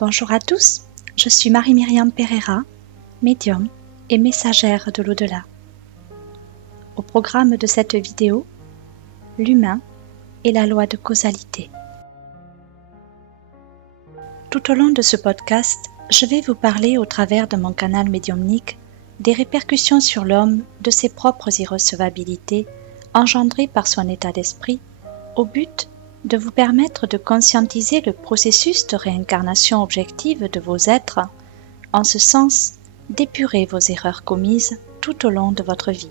Bonjour à tous, je suis Marie-Myriam Pereira, médium et messagère de l'au-delà. Au programme de cette vidéo, l'humain et la loi de causalité. Tout au long de ce podcast, je vais vous parler au travers de mon canal médiumnique des répercussions sur l'homme de ses propres irrecevabilités engendrées par son état d'esprit, au but de vous permettre de conscientiser le processus de réincarnation objective de vos êtres, en ce sens d'épurer vos erreurs commises tout au long de votre vie,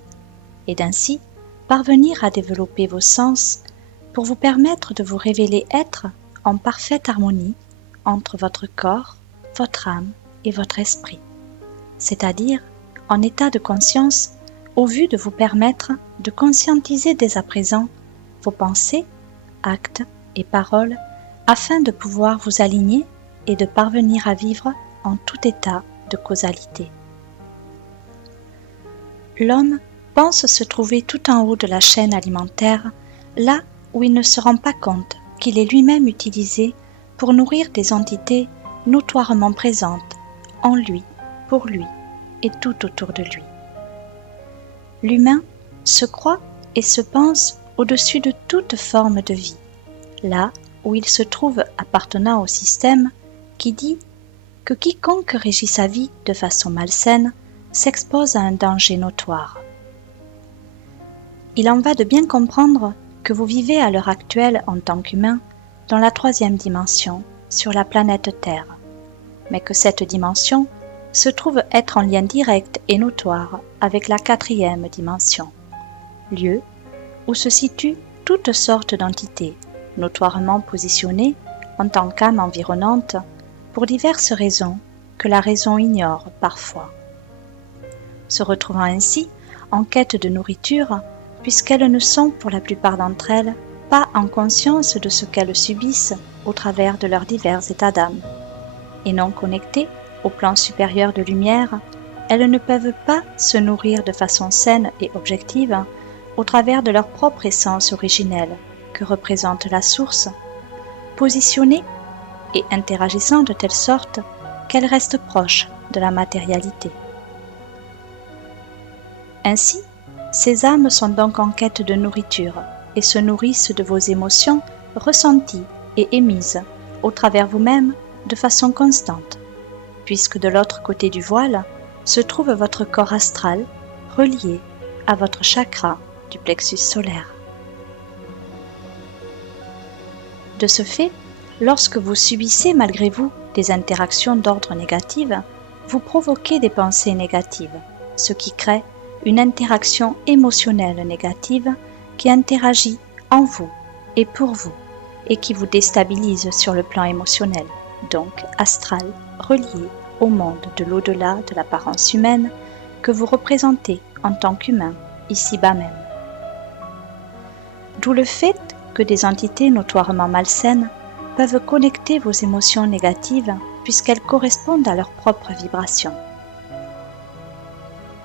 et d'ainsi parvenir à développer vos sens pour vous permettre de vous révéler être en parfaite harmonie entre votre corps, votre âme et votre esprit, c'est-à-dire en état de conscience au vu de vous permettre de conscientiser dès à présent vos pensées, actes et paroles afin de pouvoir vous aligner et de parvenir à vivre en tout état de causalité. L'homme pense se trouver tout en haut de la chaîne alimentaire, là où il ne se rend pas compte qu'il est lui-même utilisé pour nourrir des entités notoirement présentes en lui, pour lui et tout autour de lui. L'humain se croit et se pense au-dessus de toute forme de vie, là où il se trouve appartenant au système qui dit que quiconque régit sa vie de façon malsaine s'expose à un danger notoire. Il en va de bien comprendre que vous vivez à l'heure actuelle en tant qu'humain dans la 3e dimension sur la planète Terre, mais que cette dimension se trouve être en lien direct et notoire avec la 4e dimension, lieu où se situent toutes sortes d'entités notoirement positionnées en tant qu'âme environnante pour diverses raisons que la raison ignore parfois. Se retrouvant ainsi en quête de nourriture, puisqu'elles ne sont pour la plupart d'entre elles pas en conscience de ce qu'elles subissent au travers de leurs divers états d'âme, et non connectées au plan supérieur de lumière, elles ne peuvent pas se nourrir de façon saine et objective au travers de leur propre essence originelle que représente la source, positionnée et interagissant de telle sorte qu'elles restent proches de la matérialité. Ainsi, ces âmes sont donc en quête de nourriture et se nourrissent de vos émotions ressenties et émises au travers vous-même de façon constante, puisque de l'autre côté du voile se trouve votre corps astral relié à votre chakra du plexus solaire. De ce fait, lorsque vous subissez malgré vous des interactions d'ordre négatif, vous provoquez des pensées négatives, ce qui crée une interaction émotionnelle négative qui interagit en vous et pour vous et qui vous déstabilise sur le plan émotionnel, donc astral, relié au monde de l'au-delà de l'apparence humaine que vous représentez en tant qu'humain ici-bas même. D'où le fait que des entités notoirement malsaines peuvent connecter vos émotions négatives puisqu'elles correspondent à leur propre vibration.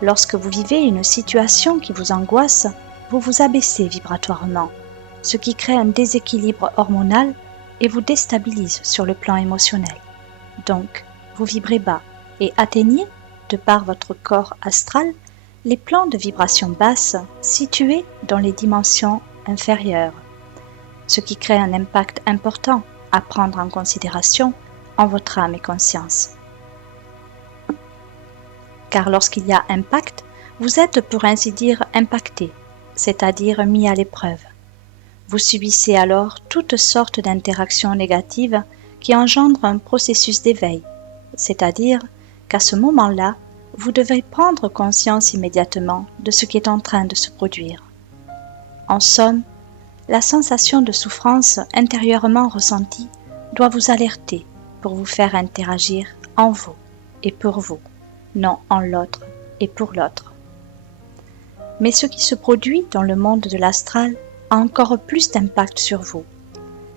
Lorsque vous vivez une situation qui vous angoisse, vous vous abaissez vibratoirement, ce qui crée un déséquilibre hormonal et vous déstabilise sur le plan émotionnel. Donc, vous vibrez bas et atteignez, de par votre corps astral, les plans de vibration basse situés dans les dimensions inférieures, ce qui crée un impact important à prendre en considération en votre âme et conscience. Car lorsqu'il y a impact, vous êtes pour ainsi dire impacté, c'est-à-dire mis à l'épreuve. Vous subissez alors toutes sortes d'interactions négatives qui engendrent un processus d'éveil, c'est-à-dire qu'à ce moment-là, vous devez prendre conscience immédiatement de ce qui est en train de se produire. En somme, la sensation de souffrance intérieurement ressentie doit vous alerter pour vous faire interagir en vous et pour vous, non en l'autre et pour l'autre. Mais ce qui se produit dans le monde de l'astral a encore plus d'impact sur vous,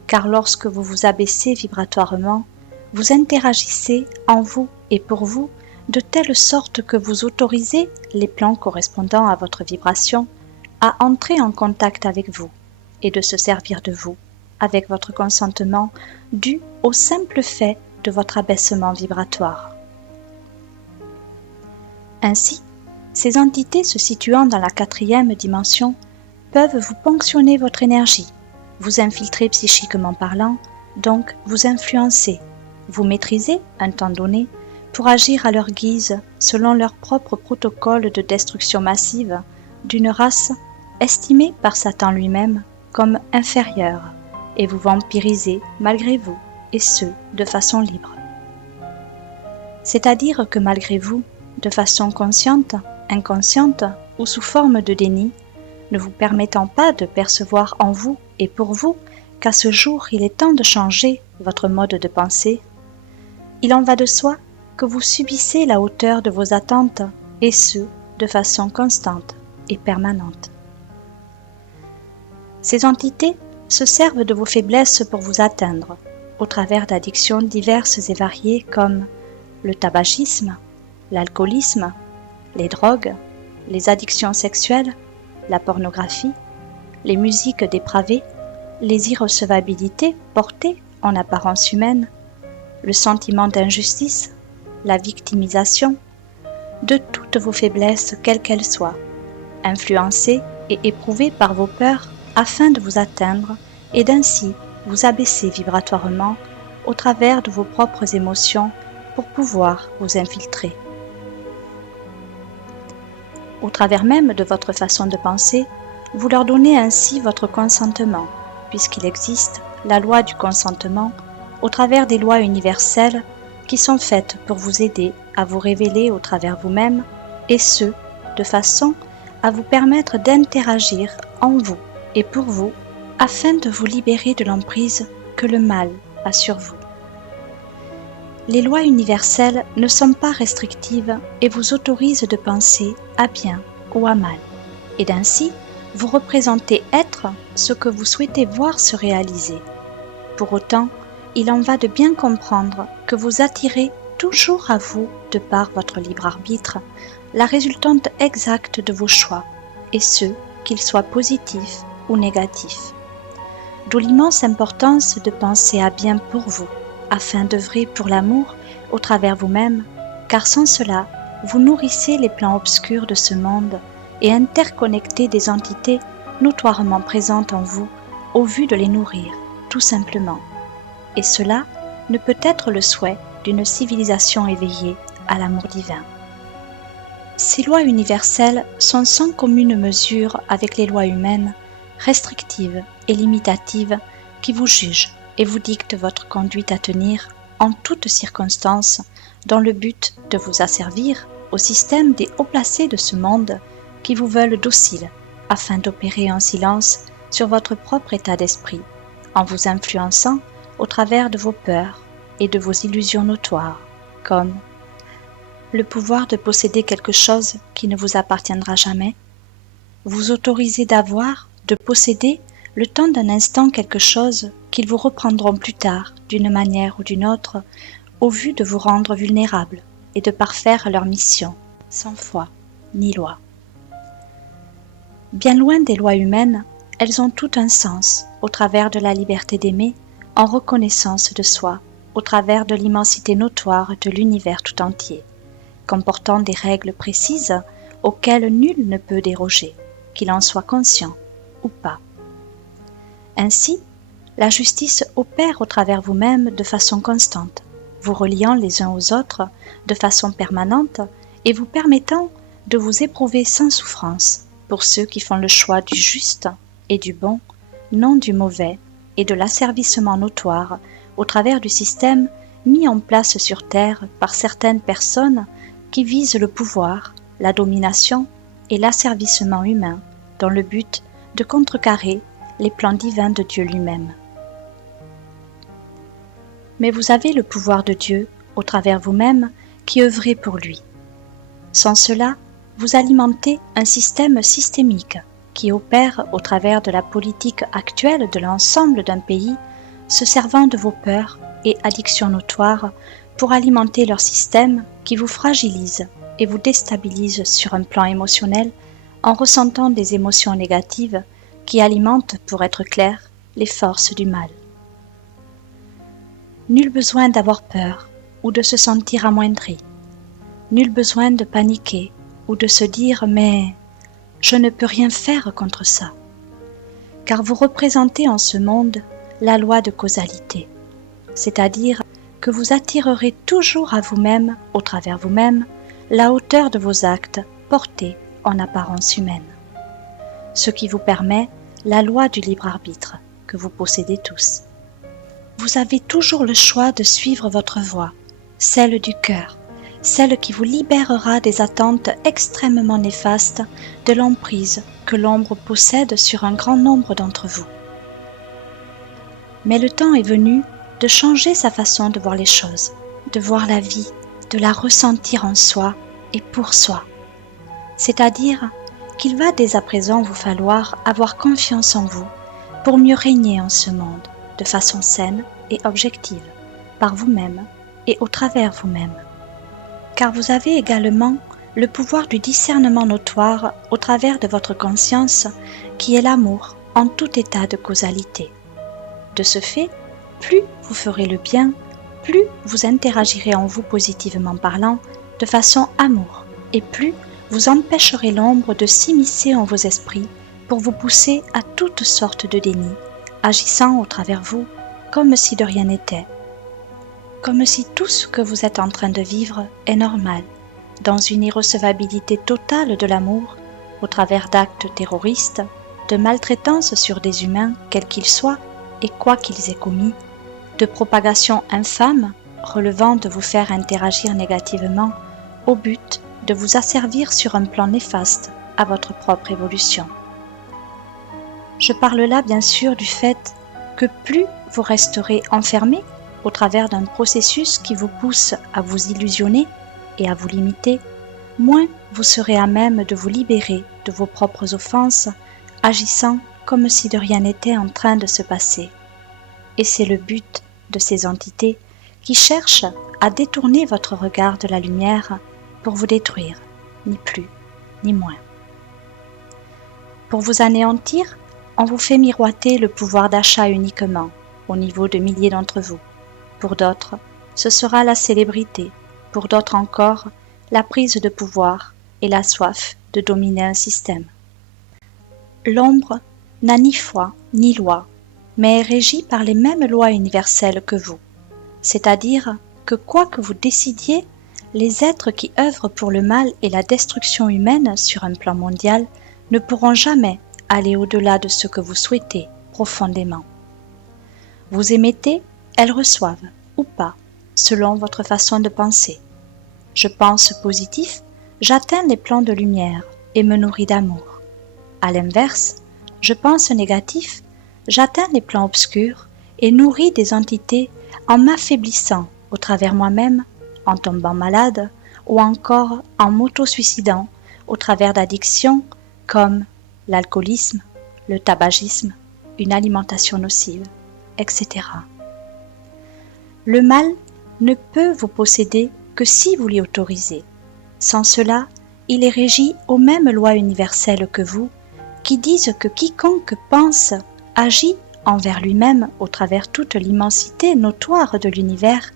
car lorsque vous vous abaissez vibratoirement, vous interagissez en vous et pour vous de telle sorte que vous autorisez les plans correspondant à votre vibration à entrer en contact avec vous et de se servir de vous avec votre consentement dû au simple fait de votre abaissement vibratoire. Ainsi, ces entités se situant dans la 4e dimension peuvent vous ponctionner votre énergie, vous infiltrer psychiquement parlant, donc vous influencer, vous maîtriser un temps donné pour agir à leur guise selon leur propre protocole de destruction massive d'une race estimée par Satan lui-même comme inférieure et vous vampiriser malgré vous et ce de façon libre. C'est-à-dire que malgré vous, de façon consciente, inconsciente ou sous forme de déni, ne vous permettant pas de percevoir en vous et pour vous qu'à ce jour il est temps de changer votre mode de pensée, il en va de soi que vous subissez la hauteur de vos attentes et ce, de façon constante et permanente. Ces entités se servent de vos faiblesses pour vous atteindre, au travers d'addictions diverses et variées comme le tabagisme, l'alcoolisme, les drogues, les addictions sexuelles, la pornographie, les musiques dépravées, les irrecevabilités portées en apparence humaine, le sentiment d'injustice, la victimisation, de toutes vos faiblesses quelles qu'elles soient, influencées et éprouvées par vos peurs afin de vous atteindre et d'ainsi vous abaisser vibratoirement au travers de vos propres émotions pour pouvoir vous infiltrer. Au travers même de votre façon de penser, vous leur donnez ainsi votre consentement, puisqu'il existe la loi du consentement au travers des lois universelles qui sont faites pour vous aider à vous révéler au travers vous-même, et ce, de façon à vous permettre d'interagir en vous et pour vous, afin de vous libérer de l'emprise que le mal a sur vous. Les lois universelles ne sont pas restrictives et vous autorisent de penser à bien ou à mal, et d'ainsi vous représentez être ce que vous souhaitez voir se réaliser. Pour autant, il en va de bien comprendre que vous attirez toujours à vous, de par votre libre arbitre, la résultante exacte de vos choix, et ce, qu'ils soient positifs ou négatifs. D'où l'immense importance de penser à bien pour vous, afin d'œuvrer pour l'amour au travers vous-même, car sans cela, vous nourrissez les plans obscurs de ce monde et interconnectez des entités notoirement présentes en vous au vu de les nourrir, tout simplement. Et cela ne peut être le souhait d'une civilisation éveillée à l'amour divin. Ces lois universelles sont sans commune mesure avec les lois humaines, restrictives et limitatives qui vous jugent et vous dictent votre conduite à tenir en toutes circonstances dans le but de vous asservir au système des hauts placés de ce monde qui vous veulent dociles afin d'opérer en silence sur votre propre état d'esprit en vous influençant au travers de vos peurs et de vos illusions notoires comme le pouvoir de posséder quelque chose qui ne vous appartiendra jamais, vous autorisez d'avoir, de posséder le temps d'un instant quelque chose qu'ils vous reprendront plus tard d'une manière ou d'une autre au vu de vous rendre vulnérable et de parfaire leur mission, sans foi ni loi. Bien loin des lois humaines, elles ont tout un sens au travers de la liberté d'aimer en reconnaissance de soi, au travers de l'immensité notoire de l'univers tout entier, comportant des règles précises auxquelles nul ne peut déroger, qu'il en soit conscient ou pas. Ainsi, la justice opère au travers vous-même de façon constante, vous reliant les uns aux autres de façon permanente et vous permettant de vous éprouver sans souffrance pour ceux qui font le choix du juste et du bon, non du mauvais et de l'asservissement notoire au travers du système mis en place sur Terre par certaines personnes qui visent le pouvoir, la domination et l'asservissement humain dans le but de contrecarrer les plans divins de Dieu lui-même. Mais vous avez le pouvoir de Dieu au travers vous-même qui œuvrez pour lui. Sans cela, vous alimentez un système systémique qui opère au travers de la politique actuelle de l'ensemble d'un pays, se servant de vos peurs et addictions notoires pour alimenter leur système qui vous fragilise et vous déstabilise sur un plan émotionnel en ressentant des émotions négatives qui alimentent, pour être clair, les forces du mal. Nul besoin d'avoir peur ou de se sentir amoindri. Nul besoin de paniquer ou de se dire « mais je ne peux rien faire contre ça ». Car vous représentez en ce monde la loi de causalité, c'est-à-dire que vous attirerez toujours à vous-même, au travers vous-même, la hauteur de vos actes portés en apparence humaine. Ce qui vous permet la loi du libre arbitre que vous possédez tous. Vous avez toujours le choix de suivre votre voie, celle du cœur, celle qui vous libérera des attentes extrêmement néfastes de l'emprise que l'ombre possède sur un grand nombre d'entre vous. Mais le temps est venu de changer sa façon de voir les choses, de voir la vie, de la ressentir en soi et pour soi. C'est-à-dire qu'il va dès à présent vous falloir avoir confiance en vous pour mieux régner en ce monde de façon saine et objective, par vous-même et au travers vous-même. Car vous avez également le pouvoir du discernement notoire au travers de votre conscience qui est l'amour en tout état de causalité. De ce fait, plus vous ferez le bien, plus vous interagirez en vous positivement parlant de façon amour et plus vous empêcherez l'ombre de s'immiscer en vos esprits pour vous pousser à toutes sortes de déni, agissant au travers vous comme si de rien n'était, comme si tout ce que vous êtes en train de vivre est normal, dans une irrecevabilité totale de l'amour, au travers d'actes terroristes, de maltraitance sur des humains, quels qu'ils soient et quoi qu'ils aient commis, de propagation infâme relevant de vous faire interagir négativement au but de vous asservir sur un plan néfaste à votre propre évolution. Je parle là bien sûr du fait que plus vous resterez enfermé au travers d'un processus qui vous pousse à vous illusionner et à vous limiter, moins vous serez à même de vous libérer de vos propres offenses, agissant comme si de rien n'était en train de se passer. Et c'est le but de ces entités qui cherchent à détourner votre regard de la lumière pour vous détruire, ni plus, ni moins. Pour vous anéantir, on vous fait miroiter le pouvoir d'achat uniquement, au niveau de milliers d'entre vous. Pour d'autres, ce sera la célébrité, pour d'autres encore, la prise de pouvoir et la soif de dominer un système. L'ombre n'a ni foi ni loi, mais est régie par les mêmes lois universelles que vous, c'est-à-dire que quoi que vous décidiez, les êtres qui œuvrent pour le mal et la destruction humaine sur un plan mondial ne pourront jamais aller au-delà de ce que vous souhaitez profondément. Vous émettez, elles reçoivent, ou pas, selon votre façon de penser. Je pense positif, j'atteins les plans de lumière et me nourris d'amour. À l'inverse, je pense négatif, j'atteins les plans obscurs et nourris des entités en m'affaiblissant au travers moi-même, en tombant malade ou encore en m'auto-suicidant au travers d'addictions comme l'alcoolisme, le tabagisme, une alimentation nocive, etc. Le mal ne peut vous posséder que si vous l'y autorisez. Sans cela, il est régi aux mêmes lois universelles que vous, qui disent que quiconque pense, agit envers lui-même au travers toute l'immensité notoire de l'univers,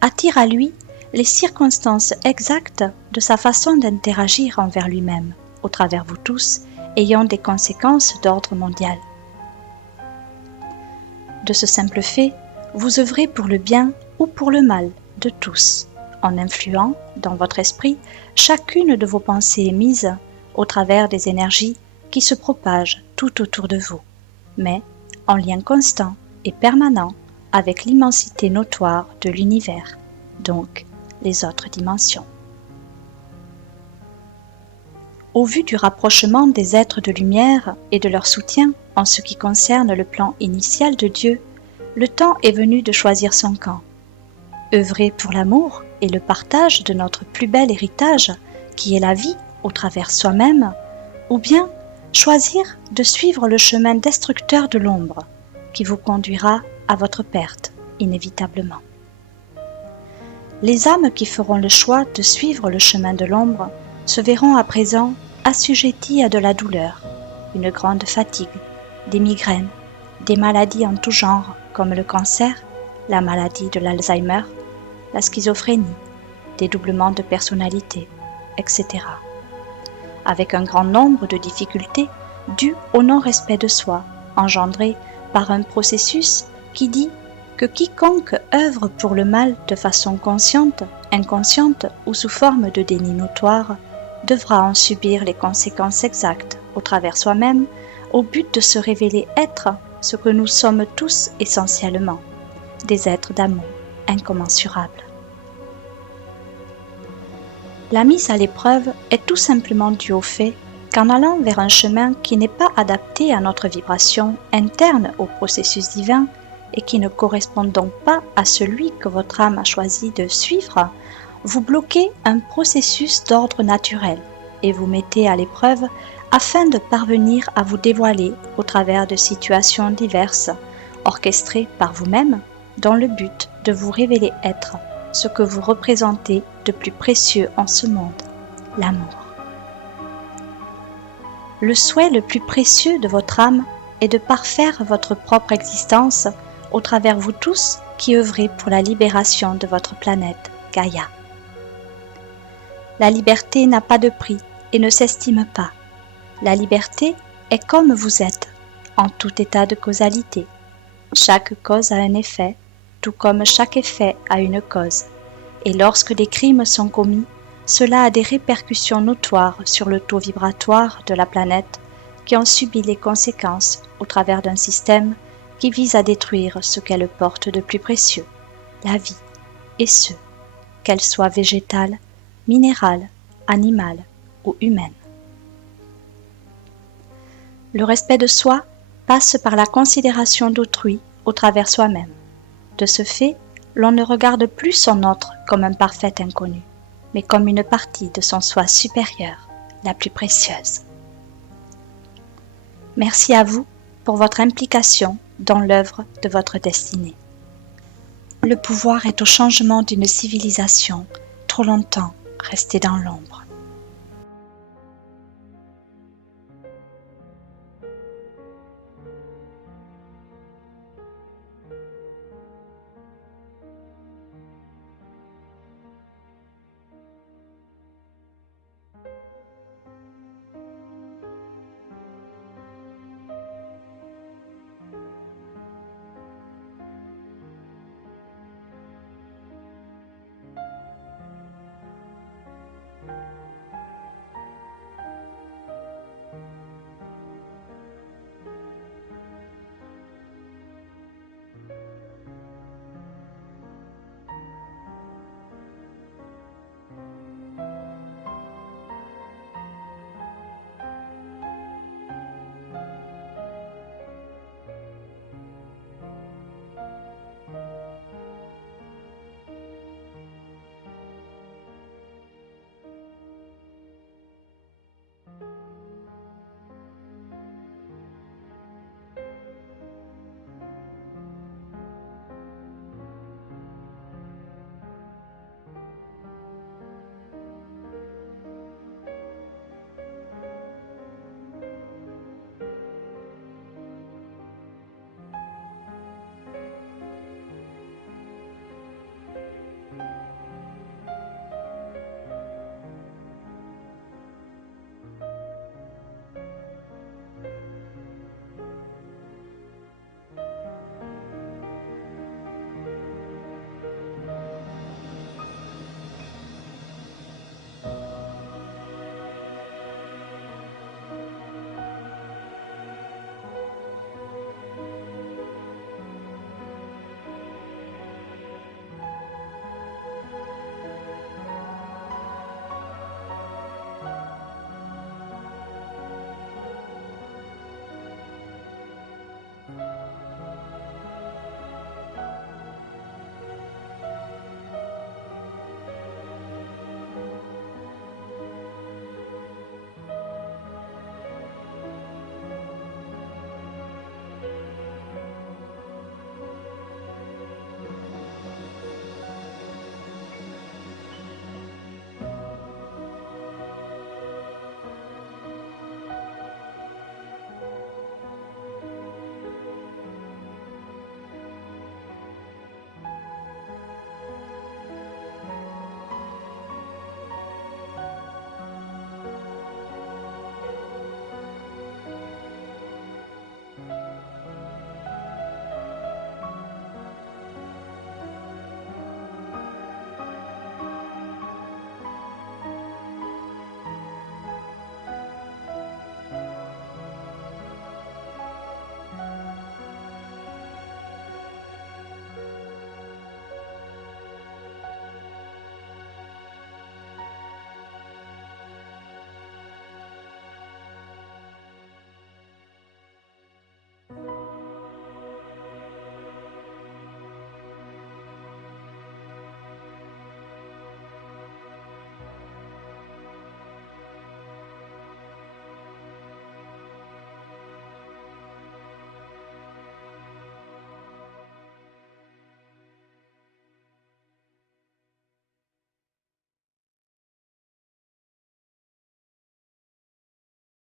attire à lui les circonstances exactes de sa façon d'interagir envers lui-même, au travers vous tous, ayant des conséquences d'ordre mondial. De ce simple fait, vous œuvrez pour le bien ou pour le mal de tous, en influant dans votre esprit chacune de vos pensées émises au travers des énergies qui se propagent tout autour de vous, mais en lien constant et permanent avec l'immensité notoire de l'univers, donc les autres dimensions. Au vu du rapprochement des êtres de lumière et de leur soutien en ce qui concerne le plan initial de Dieu, le temps est venu de choisir son camp. Œuvrer pour l'amour et le partage de notre plus bel héritage, qui est la vie au travers soi-même, ou bien choisir de suivre le chemin destructeur de l'ombre, qui vous conduira à votre perte, inévitablement. Les âmes qui feront le choix de suivre le chemin de l'ombre se verront à présent assujetties à de la douleur, une grande fatigue, des migraines, des maladies en tout genre comme le cancer, la maladie de l'Alzheimer, la schizophrénie, dédoublement de personnalité, etc. Avec un grand nombre de difficultés dues au non-respect de soi, engendrées par un processus qui dit que quiconque œuvre pour le mal de façon consciente, inconsciente ou sous forme de déni notoire, devra en subir les conséquences exactes au travers soi-même, au but de se révéler être ce que nous sommes tous essentiellement, des êtres d'amour incommensurables. La mise à l'épreuve est tout simplement due au fait qu'en allant vers un chemin qui n'est pas adapté à notre vibration interne au processus divin et qui ne correspond donc pas à celui que votre âme a choisi de suivre, vous bloquez un processus d'ordre naturel et vous mettez à l'épreuve afin de parvenir à vous dévoiler au travers de situations diverses, orchestrées par vous-même, dans le but de vous révéler être ce que vous représentez de plus précieux en ce monde, l'amour. Le souhait le plus précieux de votre âme est de parfaire votre propre existence au travers vous tous qui œuvrez pour la libération de votre planète, Gaïa. La liberté n'a pas de prix et ne s'estime pas. La liberté est comme vous êtes, en tout état de causalité. Chaque cause a un effet, tout comme chaque effet a une cause. Et lorsque des crimes sont commis, cela a des répercussions notoires sur le taux vibratoire de la planète qui en subit les conséquences au travers d'un système qui vise à détruire ce qu'elle porte de plus précieux, la vie, et ce, qu'elle soit végétale, minérale, animale ou humaine. Le respect de soi passe par la considération d'autrui au travers soi-même. De ce fait, l'on ne regarde plus son autre comme un parfait inconnu, mais comme une partie de son soi supérieur, la plus précieuse. Merci à vous pour votre implication dans l'œuvre de votre destinée. Le pouvoir est au changement d'une civilisation trop longtemps restée dans l'ombre.